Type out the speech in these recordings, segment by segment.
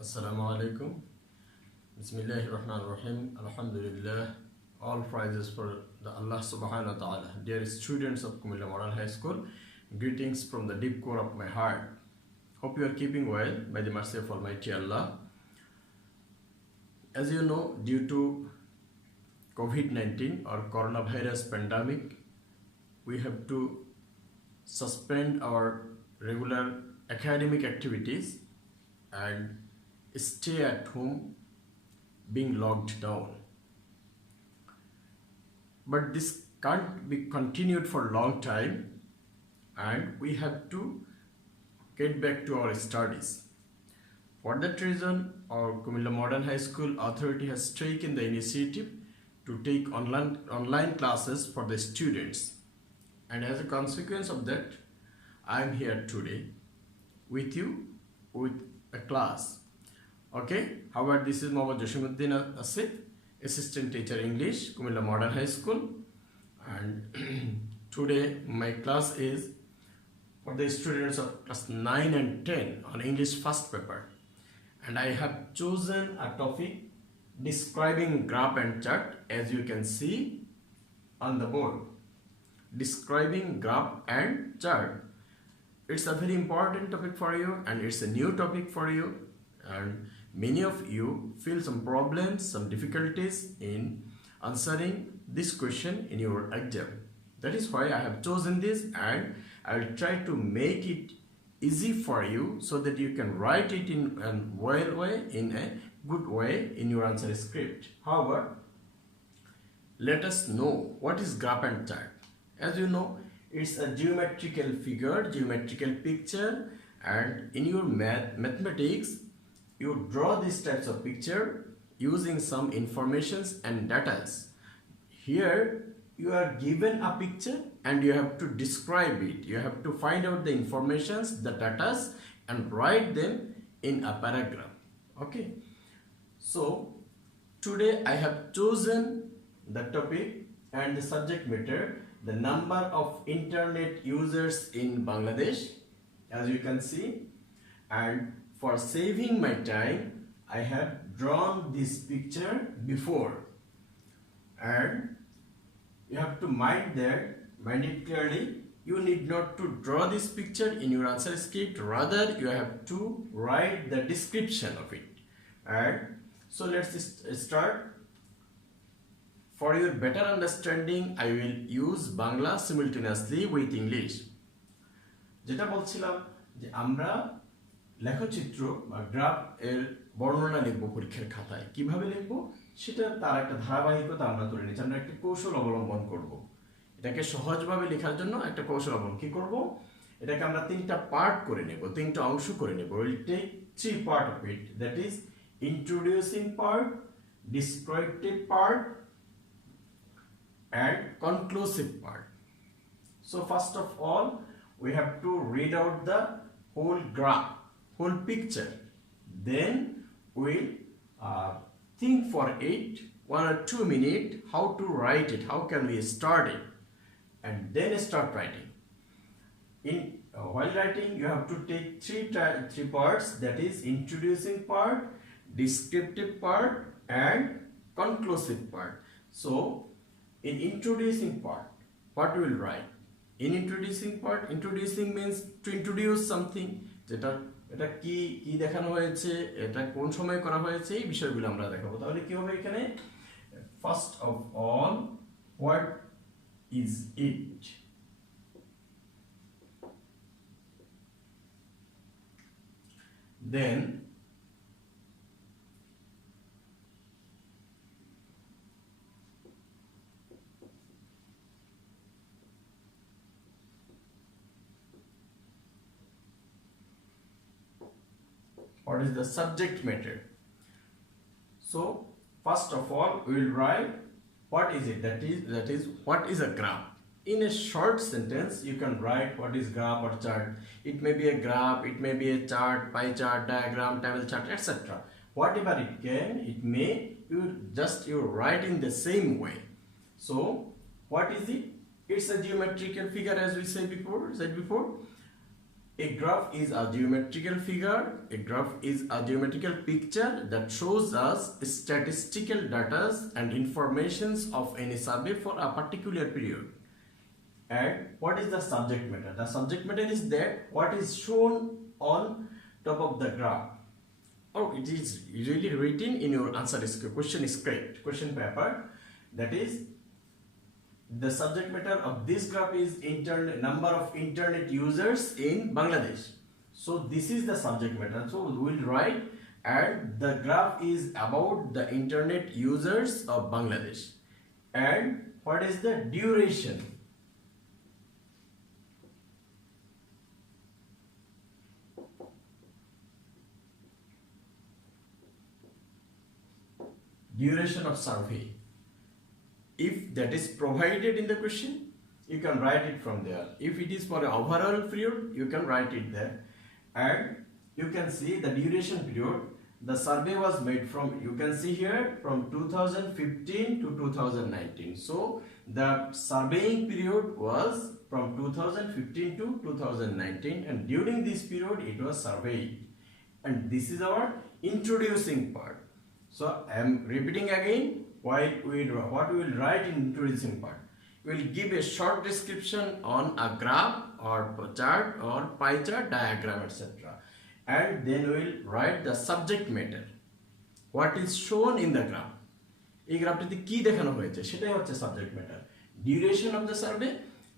Assalamu alaikum. Bismillahir Rahmanir Rahim. Alhamdulillah. All praises for the Allah subhanahu wa ta'ala. Dear students of Kumilla Model High School, greetings from the deep core of my heart. Hope you are keeping well by the mercy of Almighty Allah. As you know, due to COVID-19 or coronavirus pandemic, we have to suspend our regular academic activities and stay at home being locked down. But this can't be continued for a long time and we have to get back to our studies. For that reason, our Kumilla Modern High School authority has taken the initiative to take online classes for the students. And as a consequence of that, I am here today with you with a class. Okay, however, this is Mohammad Jasimuddin Asif, Assistant Teacher English, Kumilla Modern High School, and today my class is for the students of class 9 and 10 on English first paper, and I have chosen a topic describing graph and chart, as you can see on the board. Describing graph and chart. It's a very important topic for you and it's a new topic for you, and many of you feel some problems, some difficulties in answering this question in your exam. That is why I have chosen this, and I will try to make it easy for you so that you can write it in a well way, in a good way in your answer script. However, let us know what is graph and chart. As you know, it's a geometrical figure, geometrical picture, and in your mathematics, you draw these types of picture using some informations and data. Here, you are given a picture and you have to describe it. You have to find out the informations, the data, and write them in a paragraph. Okay. So, today I have chosen the topic and the subject matter, the number of internet users in Bangladesh, as you can see, and for saving my time, I have drawn this picture before, and you have to mind it clearly. You need not to draw this picture in your answer script, rather you have to write the description of it. And so let's start. For your better understanding, I will use Bangla simultaneously with English. যেটা বলছিলাম যে আমরা লেখচিত্র বা graph এর বর্ণনা লিখব পরীক্ষার খাতায়, কিভাবে লিখব সেটা তার একটা ধারাবাহিকতা আমরা তুলে নিচ্ছি। আমরা একটা কৌশল অবলম্বন করব। এটাকে সহজভাবে লেখার জন্য একটা কৌশল অবলম্বন কি করব, এটাকে আমরা তিনটা পার্ট করে নেব, তিনটা অংশ করে নেব। We'll take three part of it, that is introducing part, descriptive part, and conclusive part. So first of all, we have to read out the whole graph, whole picture. Then we'll think for it 1 or 2 minutes how to write it, how can we start it, and then start writing. While writing, you have to take three parts, that is introducing part, descriptive part, and conclusive part. So in introducing part, what we will write? In introducing part, introducing means to introduce something. এটা কি কি দেখানো হয়েছে, এটা কোন সময় করা হয়েছে, এই বিষয়গুলো আমরা দেখাবো। তাহলে কি হবে এখানে? First of all, what is it? Then what is the subject matter? So first of all, we will write what is it, that is what is a graph. In a short sentence, you can write what is graph or chart. It may be a graph, it may be a chart, pie chart, diagram, table chart, etc. Whatever it can, it may, you write in the same way. So what is it? It's a geometrical figure, as we said before. A graph is a geometrical figure. A graph is a geometrical picture that shows us statistical data and informations of any survey for a particular period. And what is the subject matter? The subject matter is that what is shown on top of the graph. Oh, it is really written in your answer question script, question paper. That is, the subject matter of this graph is number of internet users in Bangladesh. So this is the subject matter. So we will write, and the graph is about the internet users of Bangladesh. And what is the duration? Duration of survey. If that is provided in the question, you can write it from there. If it is for an overall period, you can write it there. And you can see the duration period. The survey was made from, you can see here, from 2015 to 2019. So the surveying period was from 2015 to 2019, and during this period it was surveyed. And this is our introducing part. So I am repeating again what we will write in introducing part. We will give a short description on a graph or chart or pie chart, diagram, etc. And then we will write the subject matter. What is shown in the graph? এই গ্রাফটিতে কি দেখানো হয়েছে সেটাই হচ্ছে subject matter. Duration of the survey,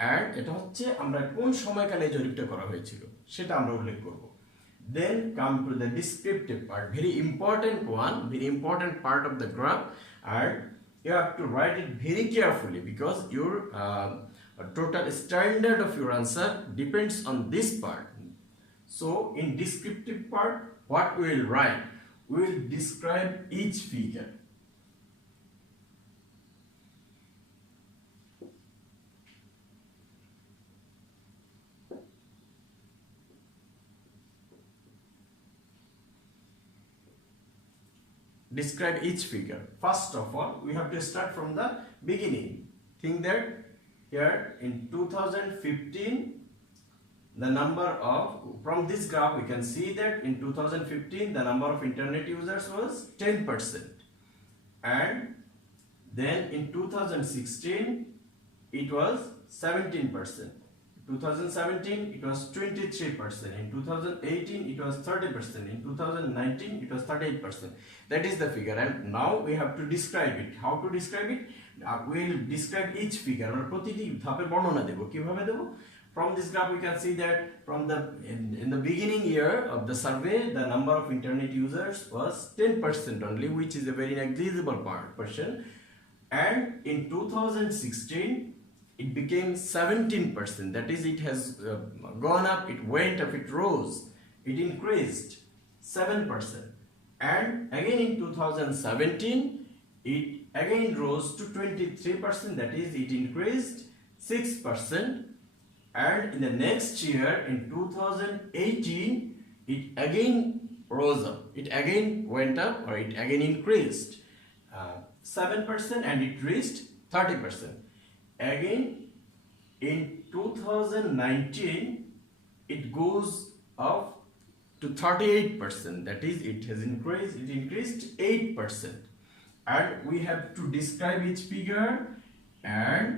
and এটা হচ্ছে আমরা কোন সময়কালে জরিপটা করা হয়েছিল সেটা আমরা উল্লেখ করব। Then come to the descriptive part, very important one, very important part of the graph, and you have to write it very carefully because your total standard of your answer depends on this part. So in descriptive part, what we will write? We will describe each figure. Describe each figure. First of all, we have to start from the beginning. Think that here in 2015, the number of, from this graph we can see that in 2015 the number of internet users was 10%, and then in 2016 it was 17%. 2017 it was 23%, in 2018 it was 30%, in 2019 it was 38%. That is the figure, and now we have to describe it. How to describe it? We will describe each figure. আমরা প্রতিটি ধাপের বর্ণনা দেব। কিভাবে দেব? From this graph we can see that from the in the beginning year of the survey the number of internet users was 10% only, which is a very negligible portion, and in 2016 it became 17%. That is, it has gone up, it went up, it rose, it increased 7%. And again in 2017 it again rose to 23%. That is, it increased 6%. And in the next year in 2018 it again rose up, it again went up, or it again increased 7%, and it reached 30%. Again in 2019 it goes up to 38%. That is, it increased 8%. And we have to describe each figure and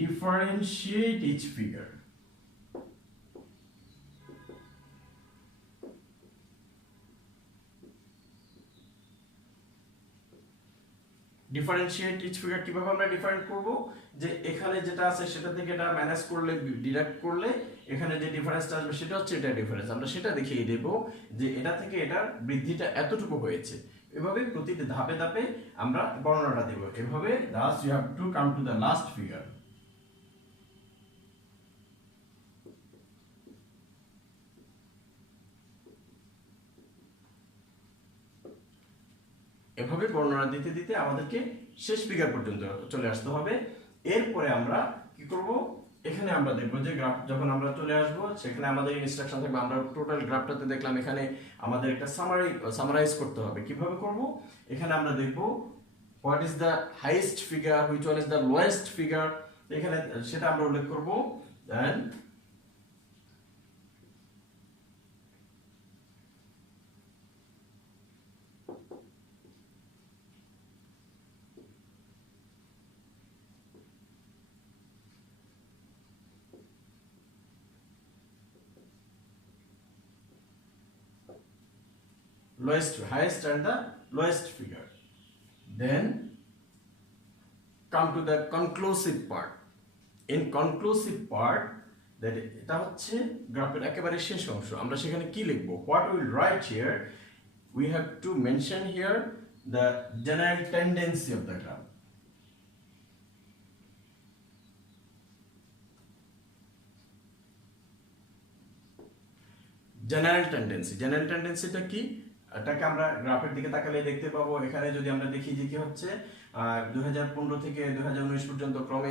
differentiate each figure. Differentiate each figure কিভাবে আমরা different করব? যে এখানে যেটা আছে সেটা থেকে এটা ম্যানেজ করলে, ডিডাক্ট করলে এখানে যে ডিফারেন্সটা আসবে সেটা হচ্ছে এটা ডিফারেন্স। আমরা সেটা দেখিয়ে দেব যে এটা থেকে এটার বৃদ্ধিটা এতটুকু হয়েছে। এভাবে প্রতিটি ধাপে ধাপে আমরা বর্ণনাটা দেব। এভাবে thus you have to come to the last figure. এভাবে বর্ণনা দিতে দিতে আমাদেরকে শেষ ফিগার পর্যন্ত চলে আসতে হবে। এরপরে আমরা কি করব? এখানে আমরা দেখব যে গ্রাফ যখন আমরা চলে আসব সেখানে আমাদের ইনস্ট্রাকশন থাকবে। আমরা টোটাল গ্রাফটাতে দেখলাম এখানে আমাদের একটা সামারাইজ করতে হবে। কিভাবে করব? এখানে আমরা দেখব what is the highest figure, which one is the lowest figure, এখানে সেটা আমরা উল্লেখ করব। দেন highest and the lowest figure. Then come to the conclusive part. In conclusive part, that এটা হচ্ছে গ্রাফের একেবারে শেষ অংশ। আমরা সেখানে কি লিখব? What we will write here, we have to mention here the general tendency of the graph. General টেন্ডেন্সিটা কি? এটাকে আমরা গ্রাফের দিকে তাকালে দেখতে পাবো। এখানে যদি আমরা দেখি যে কি হচ্ছে 2015 থেকে 2019 পর্যন্ত ক্রমে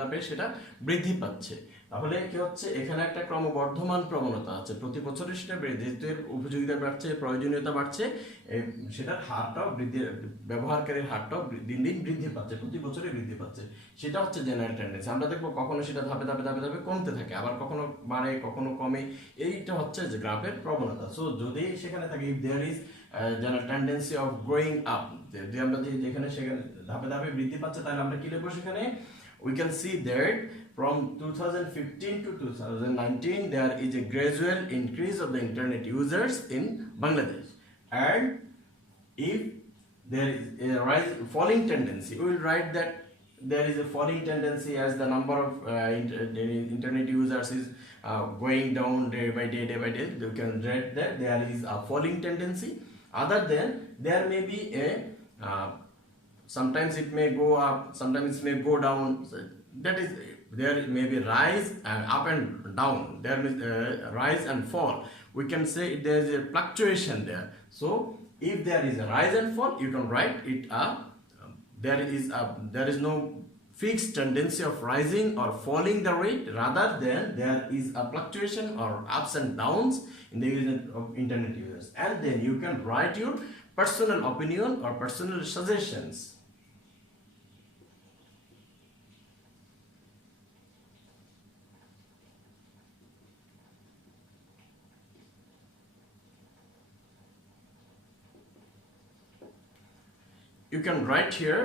ধাপে সেটা বৃদ্ধি পাচ্ছে। তাহলে কি হচ্ছে, এখানে একটা ক্রমবর্ধমান প্রবণতা আছে, প্রতি বছরে সেটা বৃদ্ধির উপযোগিতা বাড়ছে, প্রয়োজনীয়তা বাড়ছে, সেটার হারটাও ব্যবহারকারীর হারটাও দিন দিন বৃদ্ধি পাচ্ছে, প্রতি বছরে বৃদ্ধি পাচ্ছে। সেটা হচ্ছে জেনারেল টেন্ডেন্সি। আমরা দেখবো কখনো সেটা ধাপে কমতে থাকে, আবার কখনো বাড়ে, কখনো কমে। এইটা হচ্ছে যে গ্রাফের প্রবণতা। সো যদি সেখানে থাকে if there is general tendency of growing up, যদি আমরা যেখানে সেখানে ধাপে বৃদ্ধি পাচ্ছে, তাহলে আমরা কি লিখবো সেখানে? We can see that from 2015 to 2019 there is a gradual increase of the internet users in Bangladesh, and if there is a falling tendency, we will write that there is a falling tendency as the number of internet users is going down day by day. You can write that there is a falling tendency. Other than there may be a sometimes it may go up, sometimes it may go down. So that is, there may be rise and up and down, there is rise and fall. We can say there is a fluctuation there. So if there is a rise and fall, you can write it there is no fixed tendency of rising or falling the rate, rather than there is a fluctuation or ups and downs in the usage of internet users. And then you can write your personal opinion or personal suggestions. You can write here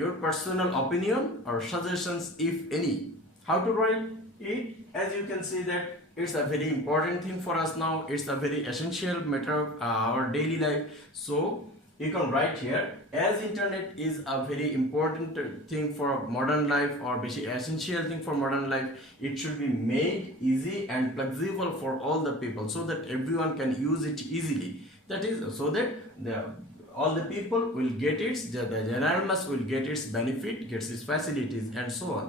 your personal opinion or suggestions, if any. How to write it? As you can see that it's a very important thing for us now. It's a very essential matter of our daily life. So you can write here, as internet is a very important thing for modern life, or essential thing for modern life, it should be made easy and flexible for all the people, so that everyone can use it easily. That is, so that all the people will get the general mass will get its benefit, gets its facilities, and so on.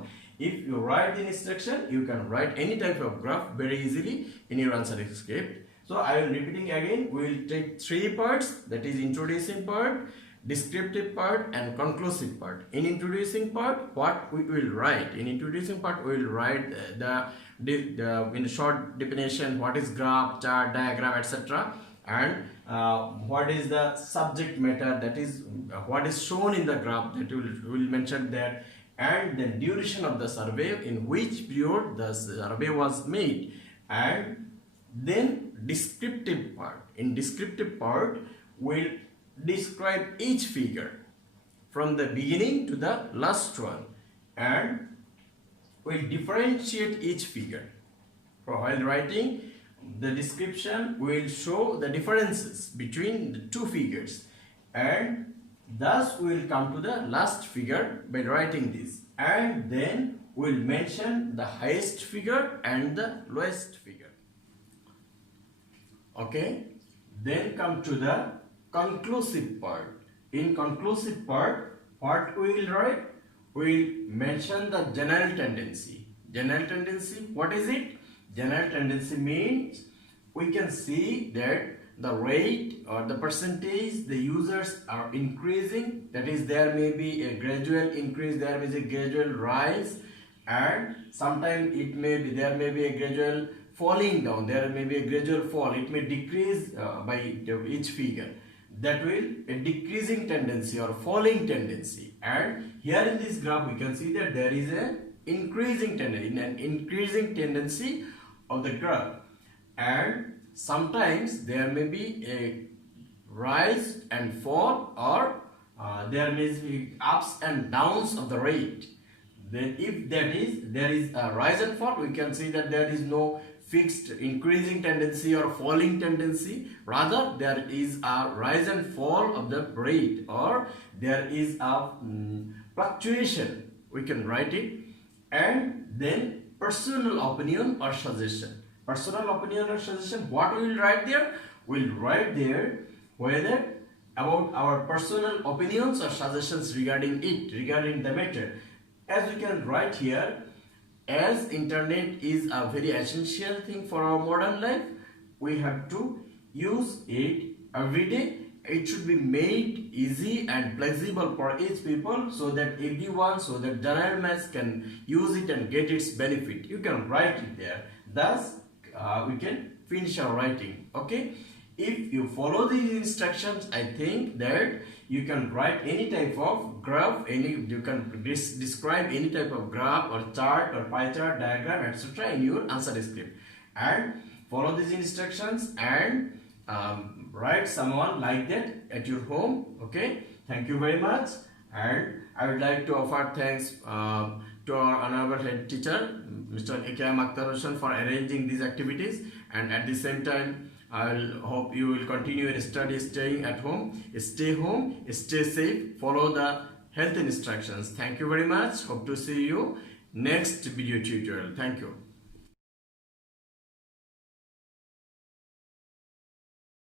If you write the instruction, you can write any type of graph very easily in your answering script. So I am repeating again, we will take 3 parts, that is introducing part, descriptive part, and conclusive part. In introducing part, what we will write? In introducing part, we will write in short definition, what is graph, chart, diagram, etc. and what is the subject matter, that is what is shown in the graph, that will mention that, and the duration of the survey, in which period the survey was made, and then descriptive part. In descriptive part, we'll describe each figure from the beginning to the last one, and we'll differentiate each figure. While writing the description, will show the differences between the 2 figures, and thus we will come to the last figure by writing this, and then we will mention the highest figure and the lowest figure. Okay, then come to the conclusive part. In conclusive part, what we will write? We will mention the general tendency. General tendency, what is it? General tendency means we can see that the rate or the percentage the users are increasing, that is there may be a gradual increase, there is a gradual rise, and sometimes there may be a gradual falling down, there may be a gradual fall, it may decrease by each figure. That will a decreasing tendency or falling tendency. And here in this graph we can see that there is an increasing tendency of the graph, and sometimes there may be a rise and fall, or there may be ups and downs of the rate. then if there is a rise and fall, we can see that there is no fixed increasing tendency or falling tendency, rather there is a rise and fall of the rate, or there is a fluctuation, we can write it. And then personal opinion or suggestion. Personal opinion or suggestion, what we will write there? We'll write there whether about our personal opinions or suggestions regarding it, regarding the matter. As we can write here, as internet is a very essential thing for our modern life, we have to use it every day. It should be made easy and flexible for each people, so that everyone, so that general mass can use it and get its benefit. You can write it there. Thus, we can finish our writing. Okay. If you follow these instructions, I think that you can write any type of graph, you can describe any type of graph or chart or pie chart, diagram, etc. in your answer script. And follow these instructions and write someone like that at your home. Okay. Thank you very much. And I would like to offer thanks to our honorable head teacher, Mr. A.K.M. Akhtar Hossain, for arranging these activities. And at the same time, I'll hope you will continue your study, staying at home. Stay home, stay safe, follow the health instructions. Thank you very much. Hope to see you next video tutorial. Thank you.